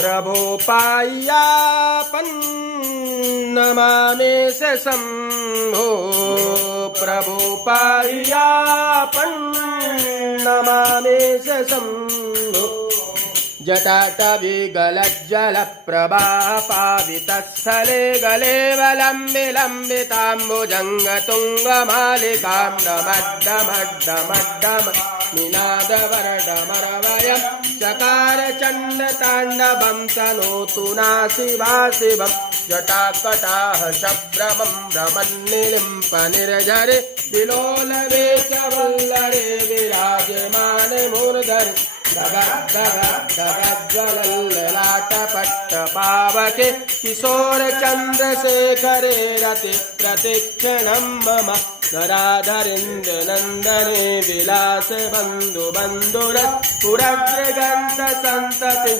प्रभो पाय्यापन्नमामेश शम्भो प्रभो पाय्यापन्नमामेश शम्भो जटाटविगलज्जलप्रवाहपावितस्थले गले वलम्बिलम्बिताम्बुजङ्गतुङ्गमालिकां डमड्डमड्डमड्डम निनादवरडमरवयं चकारचण्डताण्डवं तनोतु नाशिवा शिवं जटाकटाह शब्रमं भ्रमन्निलिम्पनिर्झरे विलोलवे च वल्लरे विराजमाने मूर्धरे ज्वलल्ललाटपट्टपावके किशोरचन्द्रशेखरे रति प्रतिक्षणं मम नराधरेन्द्रनन्दने विलास बन्धु बन्धुर पुरग्रगन्थ सन्तति